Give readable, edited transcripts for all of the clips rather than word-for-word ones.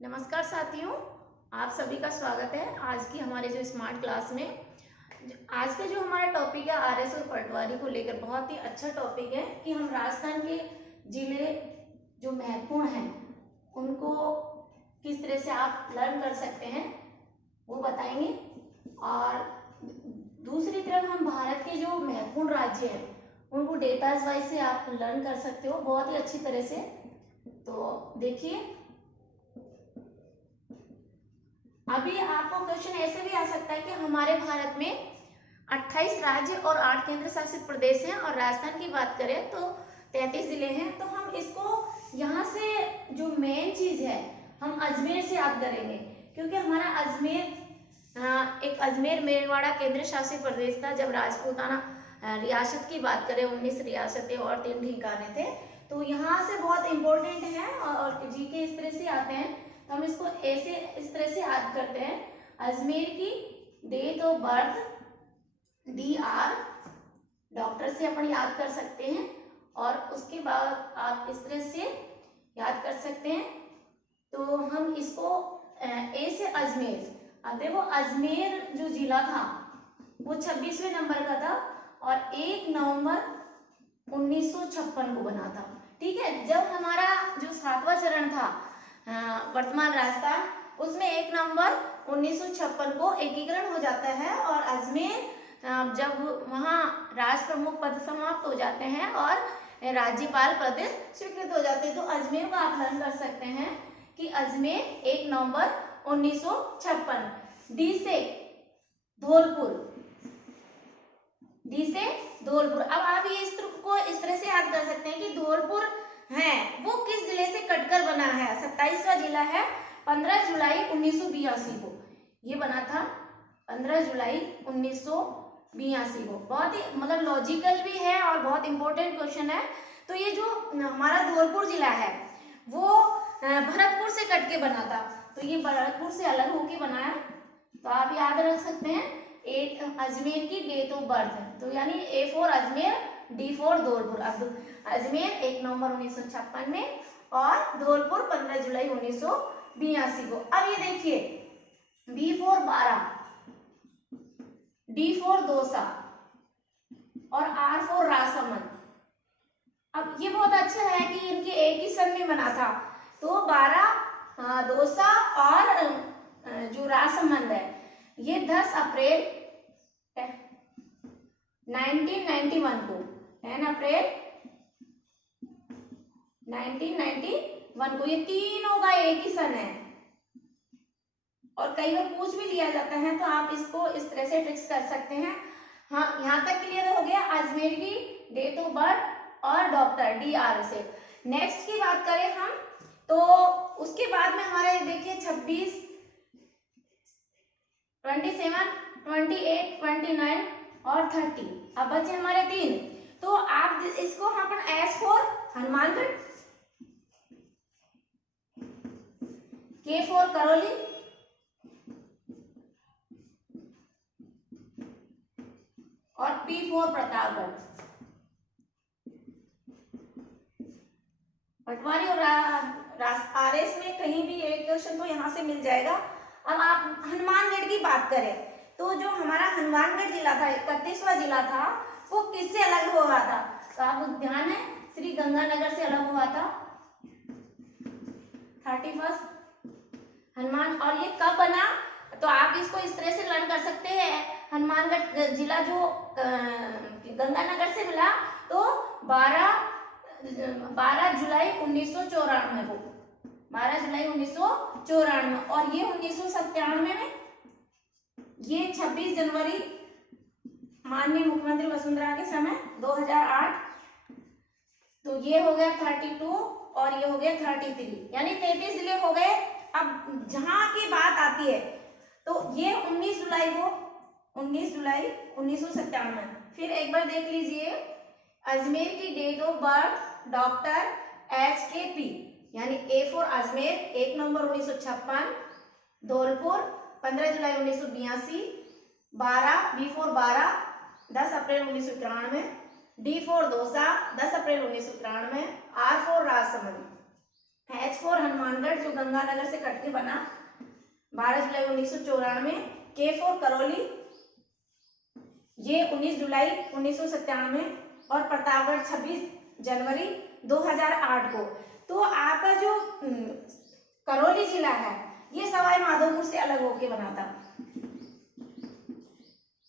नमस्कार साथियों, आप सभी का स्वागत है आज की हमारे जो स्मार्ट क्लास में। आज का जो हमारा टॉपिक है आरएस और पटवारी को लेकर बहुत ही अच्छा टॉपिक है कि हम राजस्थान के जिले जो महत्वपूर्ण हैं उनको किस तरह से आप लर्न कर सकते हैं वो बताएंगे। और दूसरी तरफ हम भारत के जो महत्वपूर्ण राज्य हैं उनको डेटाज वाइज से आप लर्न कर सकते हो बहुत ही अच्छी तरह से। तो देखिए, अभी आपको क्वेश्चन ऐसे भी आ सकता है कि हमारे भारत में 28 राज्य और 8 केंद्र शासित प्रदेश हैं और राजस्थान की बात करें तो 33 जिले हैं। तो हम इसको यहाँ से जो मेन चीज है हम अजमेर से याद करेंगे, क्योंकि हमारा अजमेर एक अजमेर मेरवाड़ा केंद्र शासित प्रदेश था। जब राजपूताना रियासत की बात करें 19 रियासतें और 3 ठिकाने थे, तो यहाँ से बहुत इंपॉर्टेंट है और जीके इस तरह से आते हैं। तो हम इसको ऐसे इस तरह से याद करते हैं, अजमेर की date of birth DR doctor से अपन याद कर सकते हैं और उसके बाद आप इस तरह से याद कर सकते हैं। तो हम इसको ए से अजमेर, अब देखो अजमेर जो जिला था वो 26वें नंबर का था और 1 नवंबर 1956 को बना था। ठीक है, जब हमारा जो 7वां चरण था वर्तमान राजस्थान, उसमें 1 नवंबर 1956 को एकीकरण हो जाता है और अजमेर जब वहाँ राज प्रमुख पद समाप्त हो जाते हैं और राज्यपाल पद स्वीकृत हो जाते हैं, तो अजमेर को आप लर्न कर सकते हैं कि अजमेर 1 नवंबर 1956। डी से धौलपुर, डी से धौलपुर। अब आप ये को इस तरह से याद कर सकते हैं कि धौलपुर है वो किस जिले से कटकर बना है। 27वां जिला है। 15 जुलाई 1982 को ये बना था, 15 जुलाई 1982 को। बहुत ही मतलब लॉजिकल भी है और बहुत इंपॉर्टेंट क्वेश्चन है। तो ये जो हमारा धौलपुर जिला है वो भरतपुर से कट के बना था, तो ये भरतपुर से अलग होके बना है। तो आप याद रख सकते हैं एक अजमेर की डेट ऑफ बर्थ, तो यानी A for Ajmer, D for Dholpur. अब अजमेर 1 नवंबर 1956 में और धौलपुर 15 जुलाई 1982 को। अब ये देखिए B for 12, D for Dausa और R फॉर राजसमंद। अब ये बहुत अच्छा है कि इनके एक ही सन में बना था, तो 12 दौसा और जो राजसमंद है ये 10 अप्रैल 1991 को, 10 अप्रैल 1991 को, ये तीनों का एक ही सन है। और कई बार पूछ भी लिया जाता है, तो आप इसको इस तरह से ट्रिक्स कर सकते हैं। हाँ, यहाँ तक क्लियर हो गया अजमेर की डेट ऑफ बर्थ और डॉक्टर DR से। नेक्स्ट की बात करें हम, तो उसके बाद में हमारे देखिए 26, 27, 28, 29 और 30। अब बचे हमारे 3, तो आप इसको अपन S for Hanumangarh, K for Karauli और P फॉर प्रतापगढ़। पटवारी और RS में कहीं भी एक क्वेश्चन तो यहाँ से मिल जाएगा। अब आप हनुमानगढ़ की बात करें तो जो हमारा हनुमानगढ़ जिला था 31वां जिला था, वो किससे अलग हुआ था? तो आप ध्यान है श्री गंगानगर से अलग हुआ था 31 हनुमान। और ये कब बना? तो आप इसको इस तरह से लर्न कर सकते हैं, हनुमानगढ़ जिला जो गंगानगर से मिला तो 12 जुलाई 1994 को, 12 जुलाई 1994। और ये 1997 में ये 26 जनवरी माननीय मुख्यमंत्री वसुंधरा के समय 2008। तो ये हो गया 32 और ये हो गया 33, यानी 33 जिले हो गए। अब जहां की बात आती है तो ये 19 जुलाई 1997। फिर एक बार देख लीजिए अजमेर की date of birth doctor HKP, यानी A फॉर अजमेर 1 नवंबर 1956, धौलपुर 15 जुलाई 1982, 12 B फॉर 12 10 अप्रैल 1991, D फॉर दौसा 10 अप्रैल 1993, R for Rajsamand H4 Hanumangarh जो गंगानगर से कट के बना 12 जुलाई 1994, K4 करौली ये 19 जुलाई 1997 और प्रतापगढ़ 26 जनवरी 2008 को। तो आपका जो करौली जिला है ये सवाई माधोपुर से अलग होके बना था।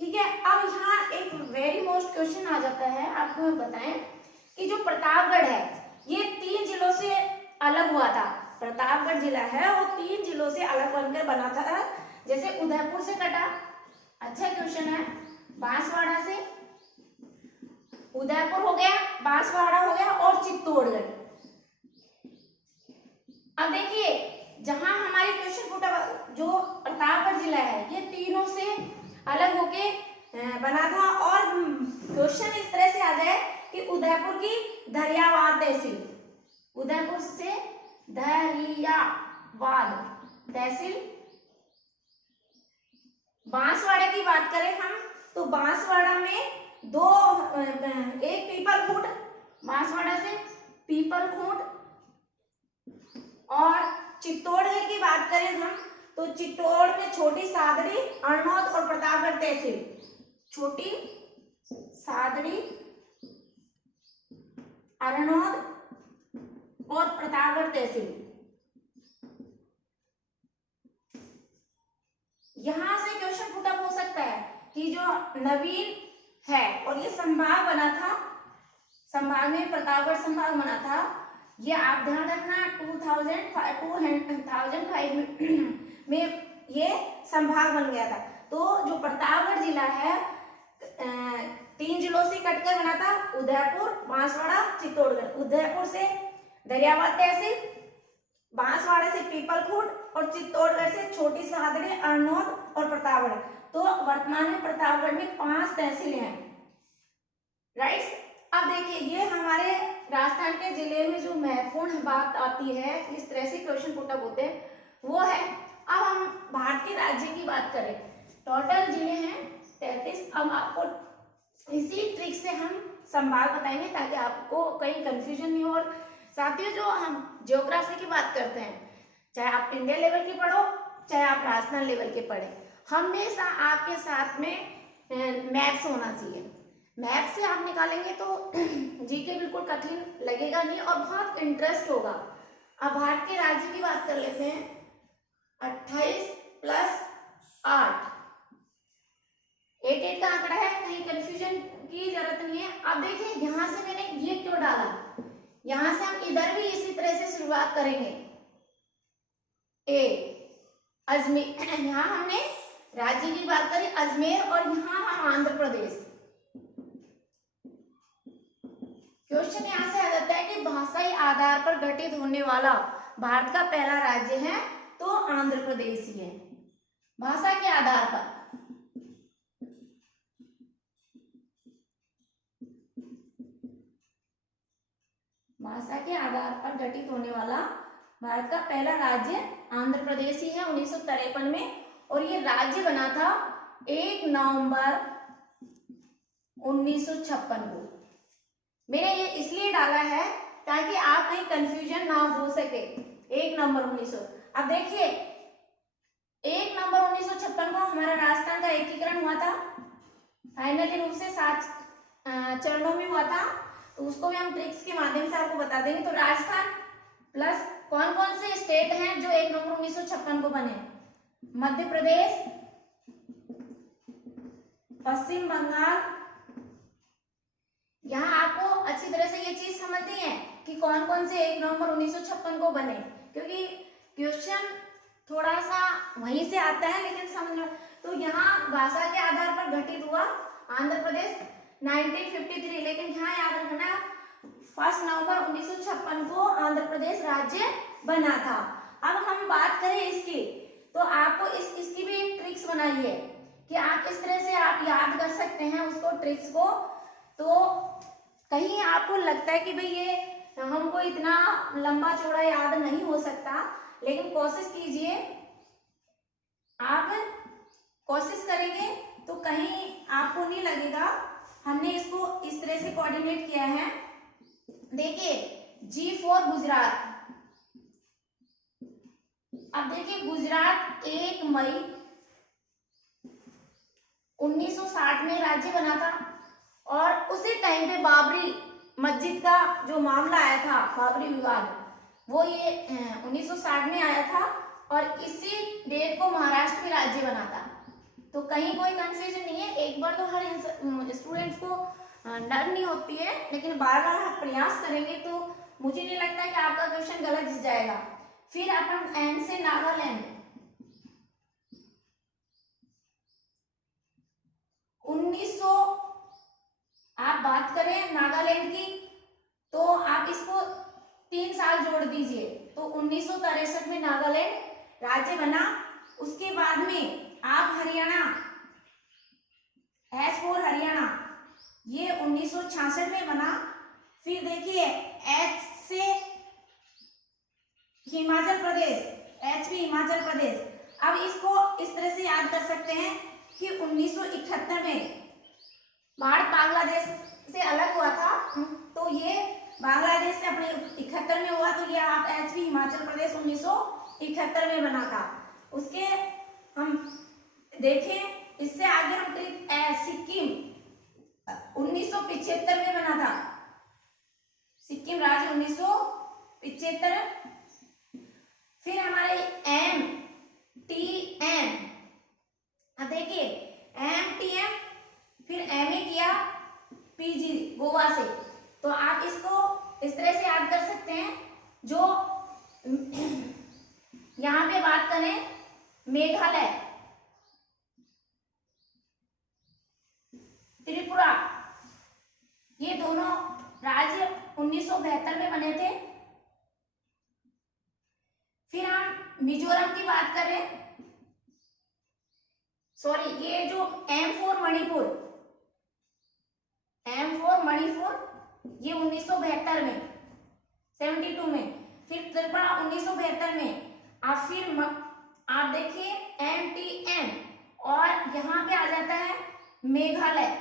ठीक है, अब यहाँ एक वेरी मोस्ट क्वेश्चन आ जाता है, आपको मैं बताएं कि जो प्रतापगढ़ है ये 3 जिलों से अलग हुआ था। प्रतापगढ़ जिला है वो 3 जिलों से अलग बनकर बना था। जैसे उदयपुर से कटा, अच्छा क्वेश्चन है, बांसवाड़ा से उदयपुर हो गया, बांसवाड़ा हो गया और चित्तौड़गढ़। अब देखिए जहां हमारी क्वेश्चन पुट जो प्रतापगढ़ जिला है ये तीनों से अलग होके बना था। और क्वेश्चन इस तरह से आ जाए कि उदयपुर की धरियावाद तहसील, उदयपुर से धरियावाद तहसील। बांसवाड़ा की बात करें हम तो बांसवाड़ा में एक पीपल खूंट, बांसवाड़ा से पीपल खूंट। और चित्तौड़गढ़ की बात करें हम तो चित्तौड़ में छोटी सादड़ी, अरनौद और प्रतापगढ़ तहसील, छोटी सादड़ी, अरनौद और प्रतापगढ़ तहसील। यहां से क्वेश्चन पुट अप हो सकता है कि जो नवीन है और ये संभाग बना था, संभाग में प्रतापगढ़ संभाग बना था, ये आप ध्यान रखना 2005 में ये संभाग बन गया था। तो जो प्रतापगढ़ जिला है 3 जिलों से कटकर बना था, उदयपुर, बांसवाड़ा, चित्तौड़गढ़। उदयपुर से दरियावाद तहसील, बांसवाड़ा से पीपल खूंट और चित्तौड़गढ़ से छोटी सादड़ी, अरनौद और प्रतापगढ़। तो वर्तमान में प्रतापगढ़ में 5 तहसीलें हैं, राइट। अब देखिए ये हमारे राजस्थान के जिले में जो महत्वपूर्ण बात आती है, इस तरह से क्वेश्चन पुट अप होते हैं, वो है अब हम भारत के राज्य की बात करें, टोटल जिले हैं 33। अब आपको इसी ट्रिक से हम संभाग बताएंगे ताकि आपको कहीं कंफ्यूजन नहीं हो। और साथियों जो हम ज्योग्राफी की बात करते हैं, चाहे आप इंडिया लेवल की पढ़ो चाहे आप राजस्थान लेवल के पढ़े, हमेशा आपके साथ में मैथ्स होना चाहिए। मैथ से आप निकालेंगे तो जीके बिल्कुल कठिन लगेगा नहीं और बहुत इंटरेस्ट होगा। अब भारत के राज्य की बात कर लेते हैं, 28 + 8, 8 का आंकड़ा है, कहीं कंफ्यूजन की जरूरत नहीं है। अब देखिए यहां से मैंने ये क्यों डाला, यहां से हम इधर भी इसी तरह से शुरुआत करेंगे। अजमेर, यहां हमने राज्य की बात करी अजमेर और यहां हम आंध्र प्रदेश। क्वेश्चन यहां से आ जाता है कि भाषाई आधार पर गठित होने वाला भारत का पहला राज्य है तो आंध्र प्रदेश ही है, भाषा के आधार पर। भाषा के आधार पर गठित होने वाला भारत का पहला राज्य आंध्र प्रदेश ही है 1953 में। और ये राज्य बना था 1 नवंबर 1956 को। मैंने ये इसलिए डाला है ताकि आप कहीं कंफ्यूजन ना हो सके। 1 नवंबर 1900। अब देखिए 1 नवंबर 1956 को हमारा राजस्थान का एकीकरण हुआ था, फाइनली रूप से 7 चरणों में हुआ था। तो उसको भी हम ट्रिक्स के माध्यम से आपको बता देंगे। तो राजस्थान प्लस कौन कौन से स्टेट हैं जो 1 नवंबर 1956 को बने, मध्य प्रदेश, पश्चिम बंगाल। यहाँ आपको अच्छी तरह से ये चीज समझनी है कि कौन कौन से 1 नवंबर 1956 को बने, क्योंकि क्वेश्चन थोड़ा सा वहीं से आता है लेकिन समझ लो। तो यहाँ भाषा के आधार पर गठित हुआ आंध्र प्रदेश 1953, लेकिन यहाँ याद रखना 1 नवंबर 1956 को आंध्र प्रदेश राज्य बना था। अब हम बात करें इसकी, तो आपको इसकी भी एक ट्रिक्स बनाई है कि आप इस तरह से आप याद कर सकते हैं उसको, ट्रिक्स को। तो कहीं आपको लगता है कि भाई ये हमको इतना लंबा चौड़ा याद नहीं हो सकता, लेकिन कोशिश कीजिए, आप कोशिश करेंगे तो कहीं आपको नहीं लगेगा। हमने इसको इस तरह से कोऑर्डिनेट किया है। देखिए G4 गुजरात, अब देखिए गुजरात 1 मई 1960 में राज्य बना था और उसी टाइम पे बाबरी मस्जिद का जो मामला आया था, बाबरी विवाद, वो ये 1960 में आया था और इसी डेट को महाराष्ट्र भी राज्य बना था। तो कहीं कोई कंफ्यूजन नहीं है। एक बार तो हर स्टूडेंट्स को डर नहीं होती है, लेकिन बार बार आप प्रयास करेंगे तो मुझे नहीं लगता कि आपका क्वेश्चन गलत जाएगा। फिर अपन एन से नागालैंड 1900, आप बात करें नागालैंड की तो आप इसको 3 साल जोड़ दीजिए तो 1963 में नागालैंड राज्य बना। उसके बाद में आप हरियाणा, एच फॉर हरियाणा, ये 1966 में बना। फिर देखिए एच से हिमाचल प्रदेश, एच भी हिमाचल प्रदेश। अब इसको इस तरह से याद कर सकते हैं कि 1971 में भारत बांग्लादेश से अलग हुआ था, तो ये बांग्लादेश से अपने 71 में हुआ, तो ये आप एच भी हिमाचल प्रदेश 1971 में बना था। उसके हम देखें इससे आगे हम सिक्किम 1975 में बना था, सिक्किम राज्य 1975। फिर हमारे एम टी एम, देखिए एम टी एम, फिर एम ए किया पीजी गोवा से, तो आप इसको इस तरह से याद कर सकते हैं। जो यहाँ पे बात करें मेघालय, त्रिपुरा, ये दोनों राज्य 1972 में बने थे। फिर हम मिजोरम की बात करें, सॉरी ये जो M for Manipur, M for Manipur ये 1972 में, 72 में। फिर त्रिपुरा 1972 में। आप फिर आप देखिए एम टी एम और यहां पे आ जाता है मेघालय,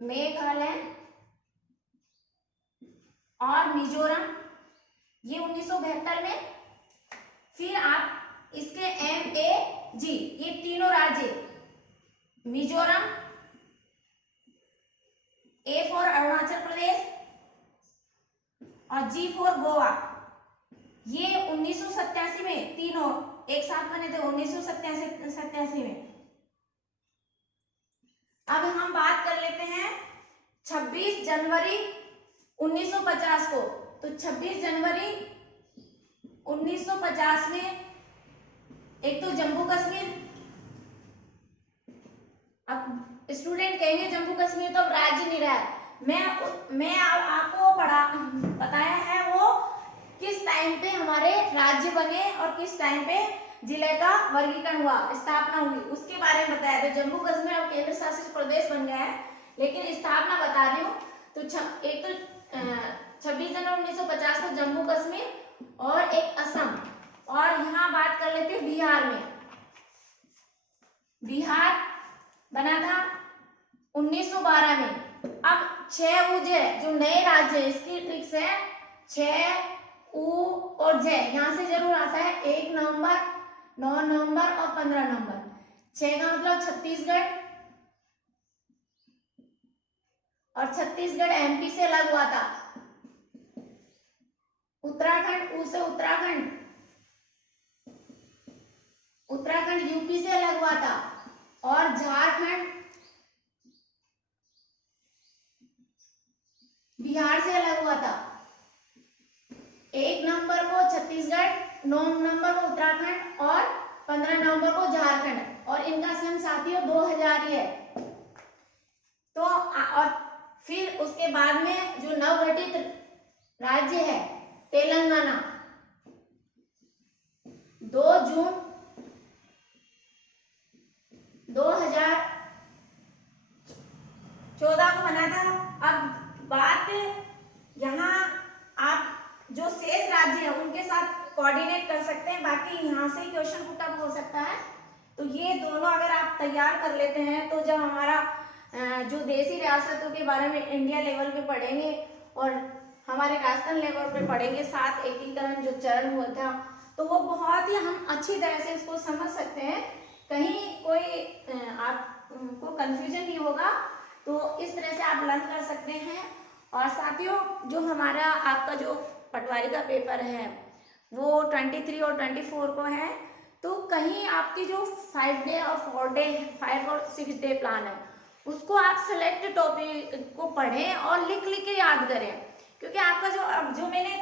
मेघालय और मिजोरम ये 1972 में। फिर आप इसके एम ए जी, ये तीनों राज्य मिजोरम, ए फॉर अरुणाचल प्रदेश और जी फॉर गोवा, ये 1987 में तीनों एक साथ बने थे 1987 में। अब हम बात कर लेते हैं 26 जनवरी 1950 को, तो 26 जनवरी 1950 में एक तो जम्मू कश्मीर, अब स्टूडेंट कहेंगे जम्मू कश्मीर तो अब राज्य नहीं रहा है। मैं आपको बताया है वो किस टाइम पे हमारे राज्य बने और किस टाइम पे जिले का वर्गीकरण हुआ, स्थापना हुई, उसके बारे में बताया। तो जम्मू कश्मीर अब केंद्र शासित प्रदेश बन गया है, लेकिन स्थापना बता रही हूँ। तो एक तो 26 जनवरी 1950 को जम्मू कश्मीर और एक असम, और यहाँ बात कर लेते हैं बिहार में। बिहार बना था 1912 में। अब 6 उज जो नए राज्य है, इसकी ट्रिक्स है 6 उ और जय, यहां से जरूर आता है 1 नवंबर, 9 नवंबर और 15 नवंबर। 6 का मतलब छत्तीसगढ़, और छत्तीसगढ़ एमपी से अलग हुआ था। उत्तराखंड, उ से उत्तराखंड, उत्तराखंड यूपी से अलग हुआ था, और झारखंड बिहार से अलग हुआ था। 1 नवंबर को छत्तीसगढ़, 9 नवंबर को उत्तराखंड और 15 नवंबर को झारखंड, और इनका सन साथियों 2000 ही है। तो और फिर उसके बाद में जो नवगठित राज्य है तेलंगाना 2 जून 2014 को बना था। अब बात यहाँ आप जो शेष राज्य है उनके साथ कोऑर्डिनेट कर सकते हैं, बाकी यहाँ से क्वेश्चन पुटअप हो सकता है। तो ये दोनों अगर आप तैयार कर लेते हैं तो जब हमारा जो देशी रियासतों के बारे में इंडिया लेवल पे पढ़ेंगे और हमारे राजस्थान लेवल पे पढ़ेंगे 7 एकीकरण जो चरण हुआ था, तो वो बहुत ही हम अच्छी तरह से इसको समझ सकते हैं, कहीं कोई आपको कंफ्यूजन नहीं होगा। तो इस तरह से आप लर्न कर सकते हैं। और साथियों, जो हमारा आपका जो पटवारी का पेपर है वो 23 और 24 को है, तो कहीं आपकी जो 5 डे और 5 और 6 डे प्लान है उसको आप सेलेक्ट टॉपिक को पढ़ें और लिख लिख के याद करें, क्योंकि आपका जो मैंने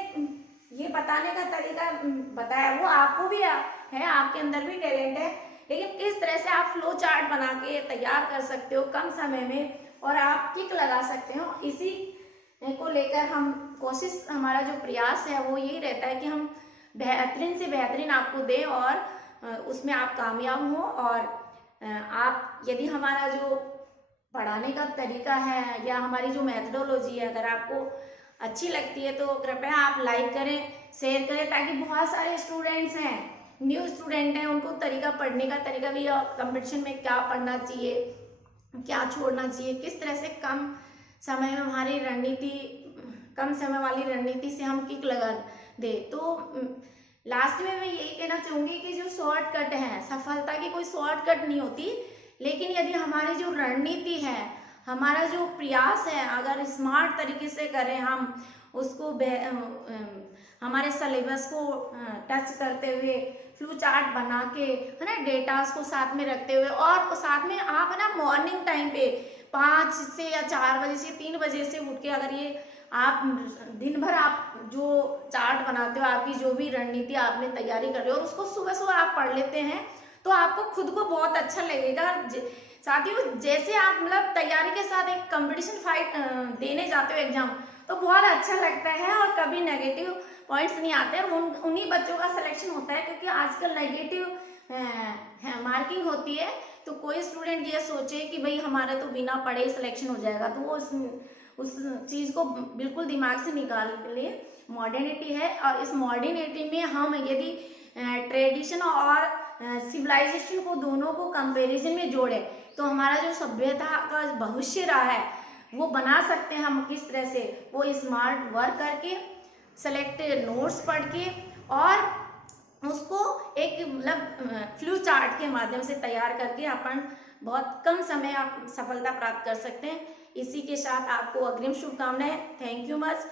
ये बताने का तरीका बताया वो आपको भी है, आपके अंदर भी टैलेंट है, लेकिन इस तरह से आप फ्लो चार्ट बना के तैयार कर सकते हो कम समय में और आप किक लगा सकते हो। इसी को लेकर हम कोशिश, हमारा जो प्रयास है वो यही रहता है कि हम बेहतरीन से बेहतरीन आपको दें और उसमें आप कामयाब हो। और आप यदि हमारा जो पढ़ाने का तरीका है या हमारी जो मेथडोलॉजी है अगर आपको अच्छी लगती है तो कृपया आप लाइक करें, शेयर करें, ताकि बहुत सारे स्टूडेंट्स हैं, न्यू स्टूडेंट हैं, उनको तरीका पढ़ने का तरीका भी, कंपटीशन में क्या पढ़ना चाहिए, क्या छोड़ना चाहिए, किस तरह से कम समय में हमारी रणनीति, कम समय वाली रणनीति से हम किक लगा दे। तो लास्ट में मैं यही कहना चाहूँगी कि जो शॉर्टकट है, सफलता की कोई शॉर्टकट नहीं होती, लेकिन यदि हमारी जो रणनीति है, हमारा जो प्रयास है, अगर स्मार्ट तरीके से करें, हम उसको हमारे सिलेबस को टच करते हुए फ्लू चार्ट बना के, है ना, डेटास को साथ में रखते हुए, और साथ में आप है ना मॉर्निंग टाइम पे 5 से या 4 बजे से 3 बजे से उठ के अगर ये आप दिन भर आप जो चार्ट बनाते हो, आपकी जो भी रणनीति आपने तैयारी कर रहे हो और उसको सुबह सुबह आप पढ़ लेते हैं, तो आपको खुद को बहुत अच्छा लगेगा। साथियों, जैसे आप मतलब तैयारी के साथ एक कंपटीशन फाइट देने जाते हो एग्जाम, तो बहुत अच्छा लगता है और कभी नेगेटिव पॉइंट्स नहीं आते हैं। उन्हीं बच्चों का सिलेक्शन होता है, क्योंकि आजकल नेगेटिव मार्किंग होती है, तो कोई स्टूडेंट ये सोचे कि भाई हमारा तो बिना पढ़े सिलेक्शन हो जाएगा, तो वो उस चीज़ को बिल्कुल दिमाग से निकाल ले। मॉडर्निटी है, और इस मॉडर्निटी में हम यदि ट्रेडिशन और सिविलाइजेशन को, दोनों को कंपैरिजन में जोड़े, तो हमारा जो सभ्यता का भविष्य रहा है वो बना सकते हैं हम। किस तरह से? वो स्मार्ट वर्क करके, सेलेक्टेड नोट्स पढ़ के, और उसको एक मतलब फ्लू चार्ट के माध्यम से तैयार करके अपन बहुत कम समय आप सफलता प्राप्त कर सकते हैं। इसी के साथ आपको अग्रिम शुभकामनाएं। Thank you much.